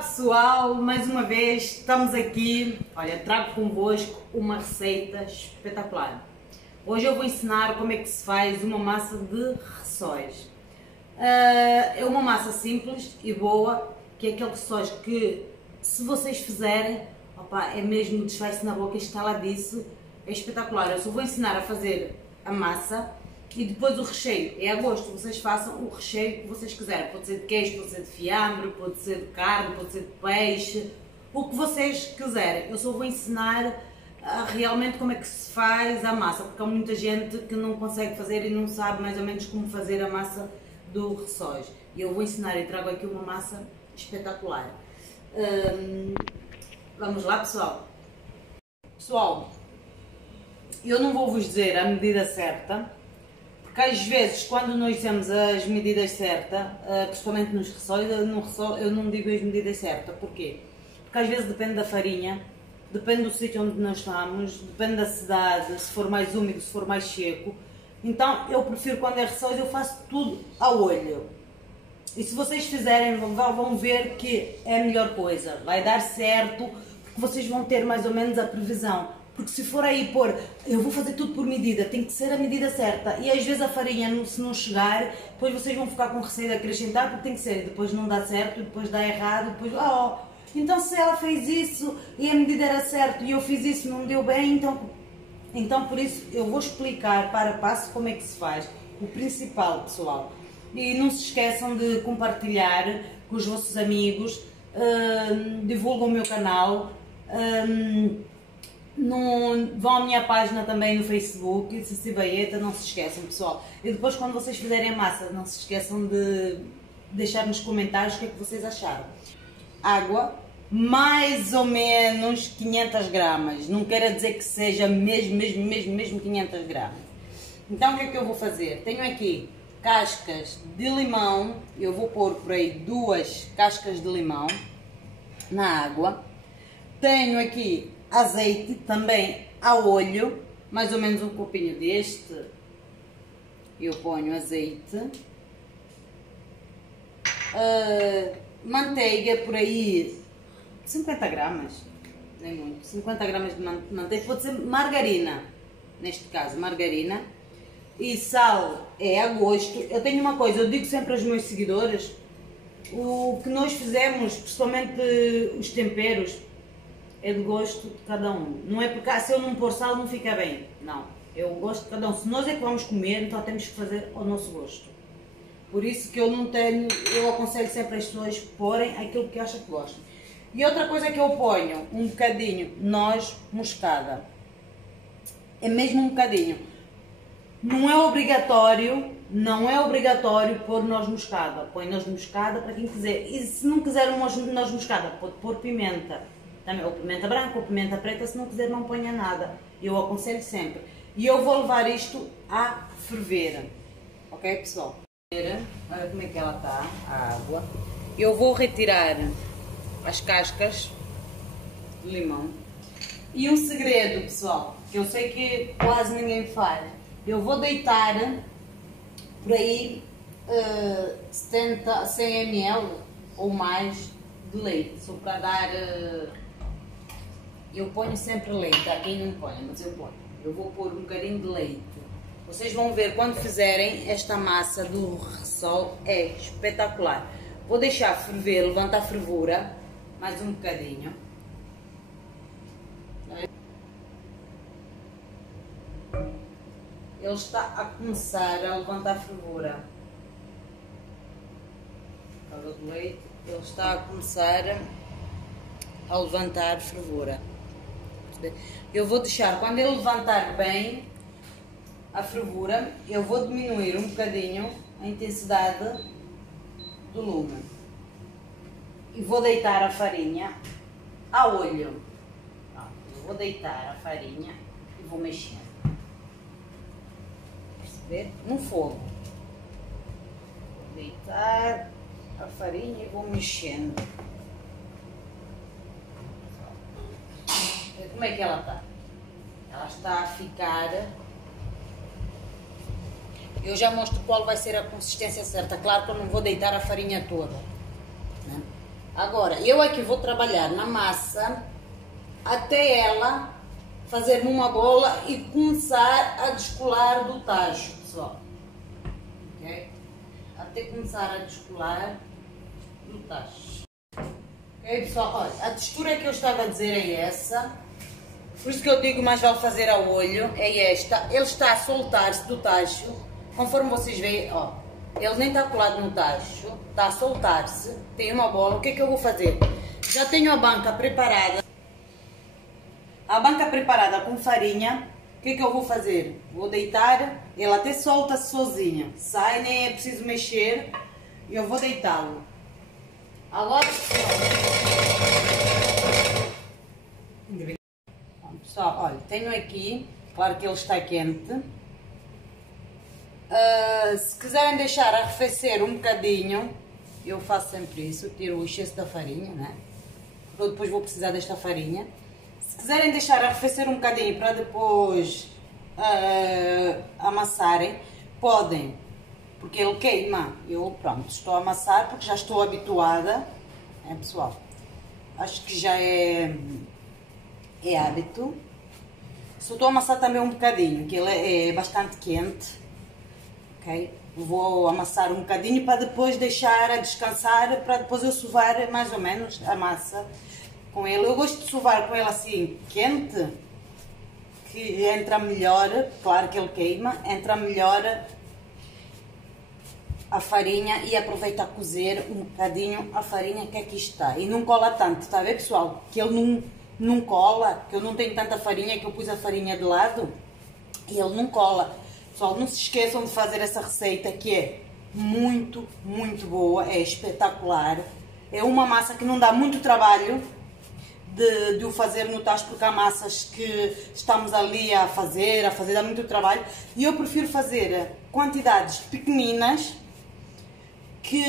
pessoal, mais uma vez estamos aqui. Olha, trago convosco uma receita espetacular. Hoje eu vou ensinar como é que se faz uma massa de rissóis. É uma massa simples e boa, que é aquele rissóis que, se vocês fizerem, opa, é mesmo desfaz-se na boca, estaladiço, é espetacular. Eu só vou ensinar a fazer a massa e depois o recheio. É a gosto, vocês façam o recheio que vocês quiserem. Pode ser de queijo, pode ser de fiambre, pode ser de carne, pode ser de peixe, o que vocês quiserem. Eu só vou ensinar realmente como é que se faz a massa, porque há muita gente que não consegue fazer e não sabe mais ou menos como fazer a massa do rissóis. E eu vou ensinar e trago aqui uma massa espetacular. Vamos lá, pessoal. Pessoal, eu não vou vos dizer a medida certa, porque às vezes quando nós temos as medidas certas, principalmente nos rissóis, eu não digo as medidas certas. Porquê? Porque às vezes depende da farinha, depende do sítio onde nós estamos, depende da cidade, se for mais úmido, se for mais seco. Então eu prefiro, quando é rissóis, eu faço tudo ao olho. E se vocês fizerem, vão ver que é a melhor coisa, vai dar certo, porque vocês vão ter mais ou menos a previsão. Porque se for aí pôr, eu vou fazer tudo por medida, tem que ser a medida certa. E às vezes a farinha, se não chegar, depois vocês vão ficar com receio de acrescentar, porque tem que ser. Depois não dá certo, depois dá errado, depois... então se ela fez isso e a medida era certa e eu fiz isso e não deu bem, então por isso eu vou explicar para passo como é que se faz. O principal, pessoal. E não se esqueçam de compartilhar com os vossos amigos, divulgam o meu canal. Vão à minha página também no Facebook, Cici Baeta, não se esqueçam, pessoal. E depois, quando vocês fizerem a massa, não se esqueçam de deixar nos comentários o que é que vocês acharam. Água, mais ou menos 500 gramas, não quer dizer que seja mesmo 500 gramas. Então o que é que eu vou fazer? Tenho aqui cascas de limão, eu vou pôr por aí 2 cascas de limão na água. Tenho aqui azeite também a olho, mais ou menos um copinho deste, eu ponho azeite, manteiga por aí 50 gramas, nem muito, 50 gramas de manteiga, pode ser margarina, neste caso margarina, e sal é a gosto. Eu tenho uma coisa, eu digo sempre aos meus seguidores, o que nós fizemos, principalmente os temperos, é de gosto de cada um. Não é porque se eu não pôr sal não fica bem. Não. Eu gosto de cada um. Se nós é que vamos comer, então temos que fazer ao nosso gosto. Por isso que eu aconselho sempre as pessoas porem aquilo que acham que gostam. E outra coisa que eu ponho, um bocadinho, noz moscada. É mesmo um bocadinho. Não é obrigatório pôr noz moscada. Põe noz moscada para quem quiser. E se não quiser uma noz moscada, pode pôr pimenta. Também, ou pimenta branca ou pimenta preta, se não quiser não ponha nada. Eu aconselho sempre. E eu vou levar isto a ferver. Ok, pessoal? Olha como é que ela está, a água. Eu vou retirar as cascas de limão. E um segredo, pessoal, que eu sei que quase ninguém faz. Eu vou deitar por aí 100 ml ou mais de leite, só para dar... eu ponho sempre leite, há quem não põe, mas eu ponho. Eu vou pôr um bocadinho de leite. Vocês vão ver quando fizerem esta massa do rissol, é espetacular. Vou deixar ferver, levantar a fervura, mais um bocadinho. Ele está a começar a levantar a fervura. Por causa do leite, ele está a começar a levantar fervura. Eu vou deixar, quando ele levantar bem a fervura, eu vou diminuir um bocadinho a intensidade do lume. E vou deitar a farinha a olho. Eu vou deitar a farinha e vou mexer. Perceber? No fogo. Vou deitar a farinha e vou mexendo. Como é que ela está? Ela está a ficar... Eu já mostro qual vai ser a consistência certa. Claro que eu não vou deitar a farinha toda, né? Agora, eu aqui vou trabalhar na massa até ela fazer-me uma bola e começar a descolar do tacho, pessoal. Ok? Até começar a descolar do tacho. Ok, pessoal? Olha, a textura que eu estava a dizer é essa. Por isso que eu digo mais vale fazer a olho, é esta. Ele está a soltar-se do tacho, conforme vocês veem, ó. Ele nem está colado no tacho, está a soltar-se, tem uma bola. O que é que eu vou fazer? Já tenho a banca preparada. A banca preparada com farinha. O que é que eu vou fazer? Vou deitar, ele até solta-se sozinha. Sai, nem é preciso mexer. Eu vou deitá-lo. Agora, pessoal, olha, tenho aqui, claro que ele está quente. Se quiserem deixar arrefecer um bocadinho, eu faço sempre isso, tiro o excesso da farinha, né? Eu depois vou precisar desta farinha. Se quiserem deixar arrefecer um bocadinho para depois amassarem, podem, porque ele queima. Eu, pronto, estou a amassar porque já estou habituada, pessoal? Acho que já é hábito. Só estou a amassar também um bocadinho, que ele é bastante quente. Ok? Vou amassar um bocadinho para depois deixar a descansar, para depois eu sovar mais ou menos a massa com ele. Eu gosto de sovar com ele assim quente, que entra melhor, claro que ele queima, entra melhor a farinha e aproveita a cozer um bocadinho a farinha que aqui está. E não cola tanto, está a ver, pessoal? Que ele não cola, que eu não tenho tanta farinha, que eu pus a farinha de lado e ele não cola. Pessoal, não se esqueçam de fazer essa receita, que é muito, muito boa, é espetacular. É uma massa que não dá muito trabalho de o fazer no tacho, porque há massas que estamos ali a fazer dá muito trabalho. E eu prefiro fazer quantidades pequeninas, que,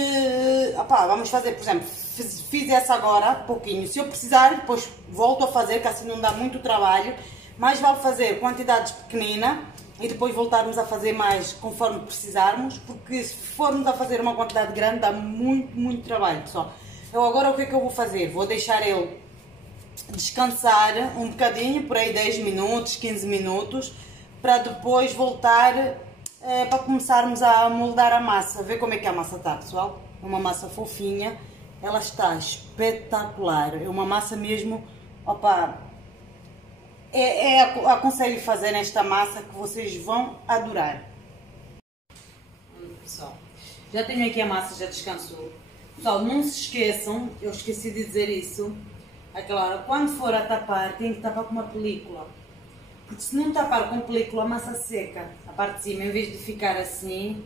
opá, vamos fazer, por exemplo, fiz essa agora, pouquinho. Se eu precisar, depois volto a fazer, que assim não dá muito trabalho. Mais vale fazer quantidades pequeninas e depois voltarmos a fazer mais conforme precisarmos, porque se formos a fazer uma quantidade grande dá muito, muito trabalho, pessoal. Eu agora o que é que eu vou fazer? Vou deixar ele descansar um bocadinho, por aí 10 minutos, 15 minutos, para depois voltar para começarmos a moldar a massa. Vê como é que a massa está, pessoal? É uma massa fofinha, ela está espetacular, é uma massa mesmo, opa, aconselho fazer nesta massa, que vocês vão adorar. Pessoal, já tenho aqui a massa, já descansou. Pessoal, não se esqueçam, eu esqueci de dizer isso, aquela hora, quando for a tapar, tem que tapar com uma película. Porque se não tapar com película, a massa seca. A parte de cima, em vez de ficar assim,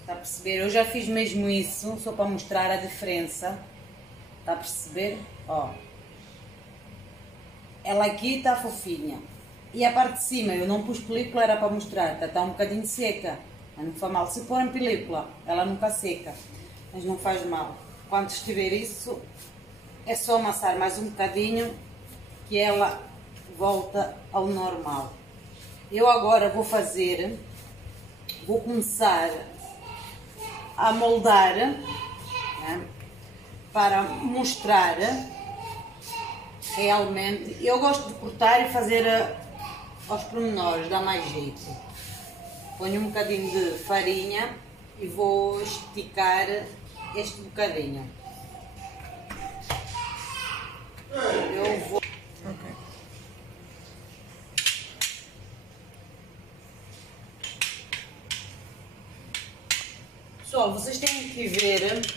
está a perceber? Eu já fiz mesmo isso, só para mostrar a diferença. Está a perceber? Ó. Ela aqui está fofinha. E a parte de cima, eu não pus película, era para mostrar, está um bocadinho seca. Mas não faz mal. Se pôr em película, ela nunca seca. Mas não faz mal. Quando estiver isso, é só amassar mais um bocadinho, que ela volta ao normal. Eu agora vou começar a moldar, né, para mostrar realmente. Eu gosto de cortar e fazer aos pormenores, dá mais jeito. Ponho um bocadinho de farinha e vou esticar este bocadinho. Eu vou... Pessoal, vocês têm que ver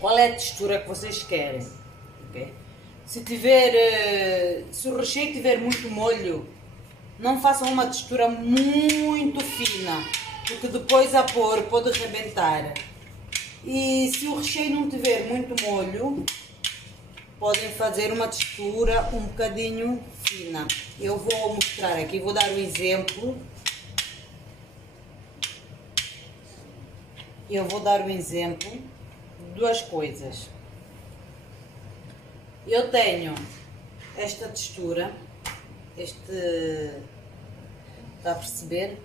qual é a textura que vocês querem, ok? Se o recheio tiver muito molho, não façam uma textura muito fina, porque depois a pôr pode rebentar. E se o recheio não tiver muito molho, podem fazer uma textura um bocadinho fina. Eu vou mostrar aqui, vou dar um exemplo. Eu vou dar um exemplo de duas coisas. Eu tenho esta textura, está a perceber?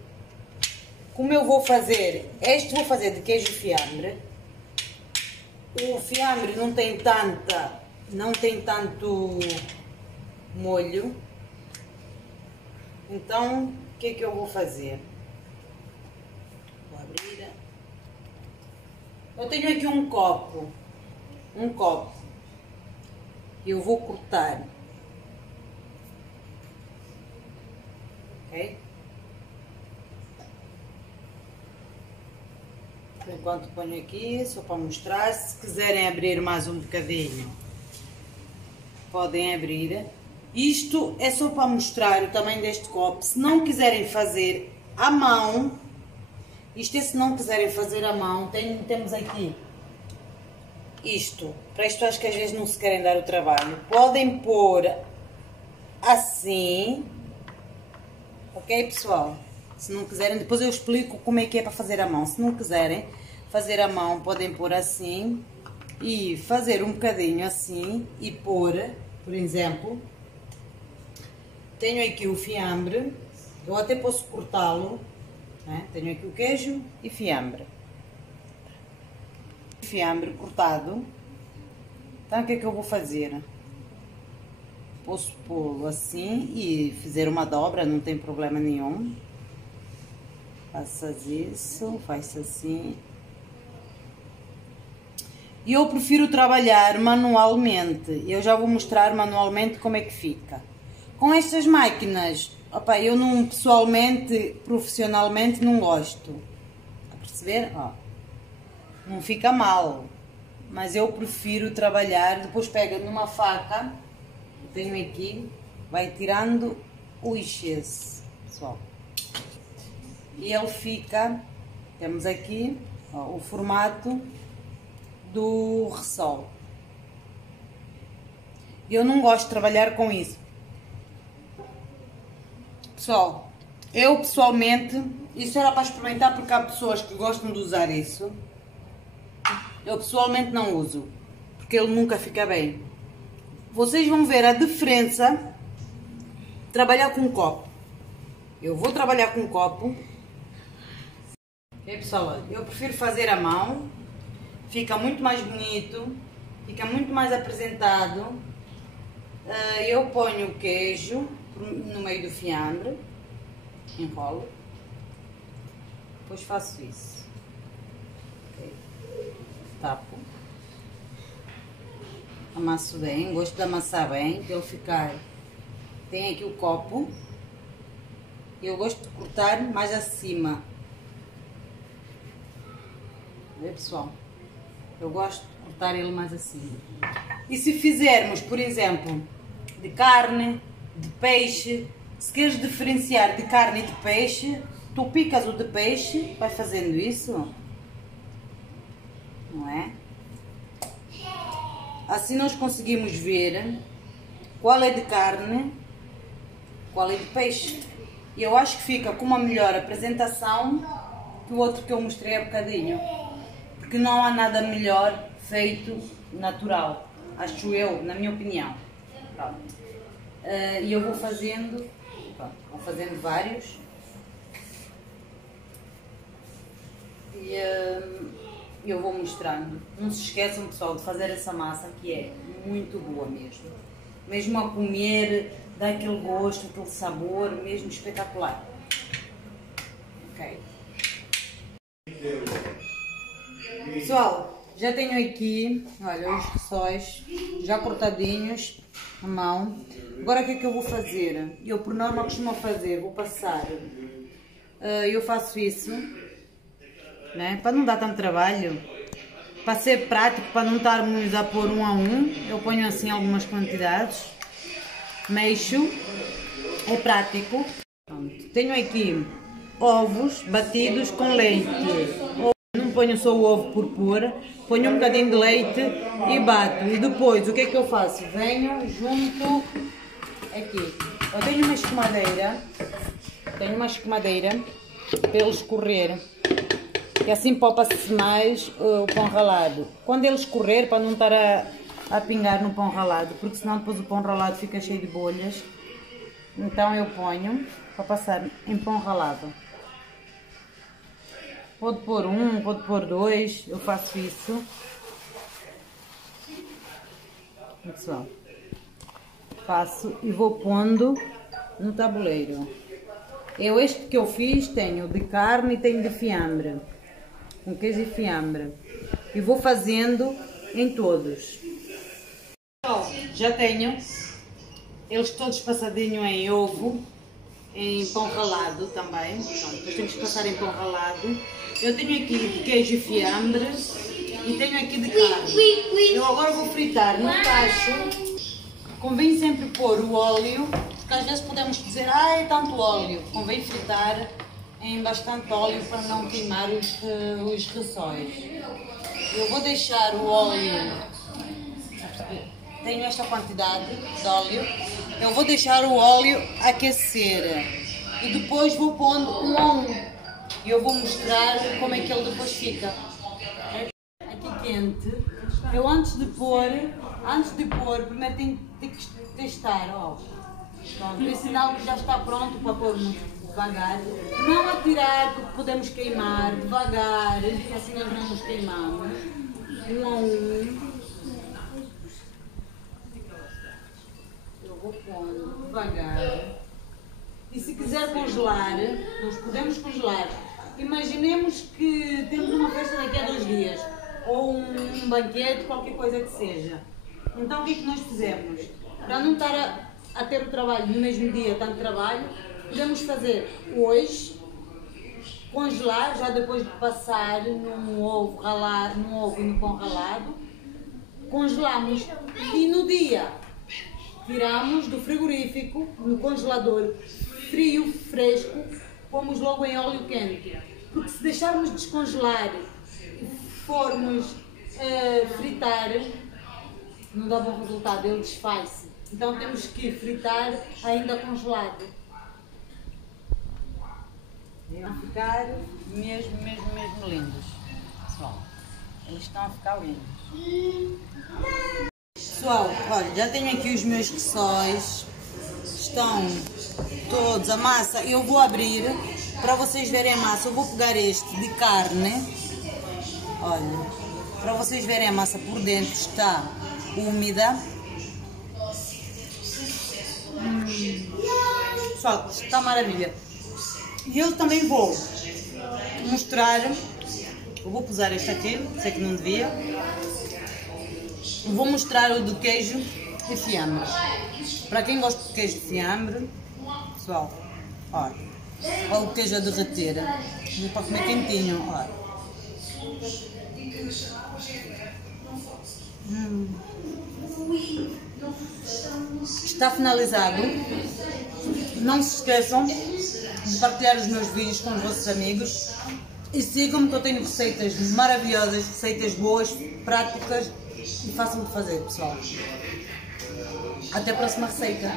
Como eu vou fazer, vou fazer de queijo fiambre. o fiambre não tem tanto molho. Então, o que é que eu vou fazer? Vou abrir. Eu tenho aqui um copo. Eu vou cortar. Ok? Por enquanto ponho aqui, só para mostrar. Se quiserem abrir mais um bocadinho, podem abrir. Isto é só para mostrar o tamanho deste copo. Se não quiserem fazer à mão, isto é se não quiserem fazer à mão, temos aqui isto. Para as pessoas que às vezes não se querem dar o trabalho, podem pôr assim. Ok, pessoal? Se não quiserem, depois eu explico como é que é para fazer à mão. Se não quiserem fazer à mão, podem pôr assim e fazer um bocadinho assim e pôr, por exemplo, tenho aqui o fiambre, eu até posso cortá-lo, né? Tenho aqui o queijo e fiambre. Fiambre cortado. Então o que é que eu vou fazer? Posso pô-lo assim e fazer uma dobra, não tem problema nenhum. Faças isso, faz assim. E eu prefiro trabalhar manualmente. Eu já vou mostrar manualmente como é que fica. Com estas máquinas, opa, eu não, pessoalmente, profissionalmente, não gosto. Está a perceber? Ó, não fica mal. Mas eu prefiro trabalhar, depois pega numa faca, tenho aqui, vai tirando o excesso, pessoal. E ele fica, temos aqui, ó, o formato do ressol. Eu não gosto de trabalhar com isso. Pessoal, eu pessoalmente, isso era para experimentar porque há pessoas que gostam de usar isso. Eu pessoalmente não uso, porque ele nunca fica bem. Vocês vão ver a diferença de trabalhar com um copo. Eu vou trabalhar com um copo. Ok, pessoal, eu prefiro fazer à mão. Fica muito mais bonito, fica muito mais apresentado. Eu ponho o queijo no meio do fiambre, enrolo, depois faço isso. Okay. Tapo, amasso bem, gosto de amassar bem, para ele ficar. Tem aqui o copo, eu gosto de cortar mais acima. Vê, pessoal? Eu gosto de cortar ele mais acima. E se fizermos, por exemplo, de carne, de peixe, se queres diferenciar de carne e de peixe, tu picas o de peixe, vai fazendo isso, não é? Assim nós conseguimos ver qual é de carne, qual é de peixe. E eu acho que fica com uma melhor apresentação que o outro que eu mostrei há bocadinho. Porque não há nada melhor feito natural, acho eu, na minha opinião. Pronto. E eu vou fazendo, pronto, vou fazendo vários. E eu vou mostrando. Não se esqueçam, pessoal, de fazer essa massa, que é muito boa mesmo. Mesmo a comer, dá aquele gosto, aquele sabor, mesmo espetacular. Ok. Pessoal, já tenho aqui, olha, os rissóis já cortadinhos à mão. Agora o que é que eu vou fazer? Eu por norma costumo fazer, vou passar, eu faço isso, né? Para não dar tanto trabalho, para ser prático, para não estarmos a pôr um a um, eu ponho assim algumas quantidades, mexo, é prático. Pronto. Tenho aqui ovos batidos com leite. Não ponho só o ovo por pôr, ponho um bocadinho de leite e bato. E depois, o que é que eu faço? Venho junto aqui. Eu tenho uma escumadeira para ele escorrer, que assim poupa-se mais o pão ralado. Quando ele escorrer, para não estar a pingar no pão ralado, porque senão depois o pão ralado fica cheio de bolhas. Então eu ponho para passar em pão ralado. Pode pôr um, pode pôr dois, eu faço isso. Pessoal, faço e vou pondo no tabuleiro. Eu este que eu fiz tenho de carne e tenho de fiambre, com queijo e fiambre, e vou fazendo em todos. Já tenho eles todos passadinho em ovo, em pão ralado também. Pronto, depois temos que passar em pão ralado. Eu tenho aqui de queijo e fiambre e tenho aqui de carne. Eu agora vou fritar no tacho. Convém sempre pôr o óleo, porque às vezes podemos dizer, é tanto óleo. Convém fritar em bastante óleo para não queimar os rissóis. Eu vou deixar o óleo, tenho esta quantidade de óleo, eu vou deixar o óleo aquecer e depois vou pondo um a um. E eu vou mostrar como é que ele depois fica. Aqui quente, eu antes de pôr, primeiro tenho que testar, ó. Pronto, esse sinal que já está pronto para pôr devagar. Não atirar porque podemos queimar, devagar, que assim nós não nos queimamos. Um a um. Eu vou pondo devagar. E se quiser congelar, nós podemos congelar. Imaginemos que temos uma festa daqui a 2 dias, ou um banquete, qualquer coisa que seja. Então o que é que nós fizemos? Para não estar a ter o trabalho no mesmo dia, tanto trabalho, podemos fazer hoje, congelar, já depois de passar num ovo ralado, num ovo e no pão ralado, congelamos e no dia tiramos do frigorífico, no congelador, frio, fresco, pomos logo em óleo quente. Porque se deixarmos descongelar e formos fritar, não dá bom resultado, ele desfaz-se. Então temos que fritar ainda congelado. Vão ficar mesmo lindos. Pessoal, eles estão a ficar lindos. Pessoal, olha, já tenho aqui os meus rissóis. Estão todos, a massa eu vou abrir para vocês verem a massa. Eu vou pegar este de carne, olha, para vocês verem a massa por dentro está úmida. Pessoal, está maravilha. E eu também vou mostrar, eu vou pesar este aqui, sei que não devia. Vou mostrar o de queijo e fiambre. Para quem gosta de queijo de fiambre, pessoal, olha, olha o queijo a derreter, para comer quentinho, olha. Está finalizado. Não se esqueçam de partilhar os meus vídeos com os vossos amigos e sigam-me que eu tenho receitas maravilhosas, receitas boas, práticas e fácil de fazer, pessoal. Até a próxima receita.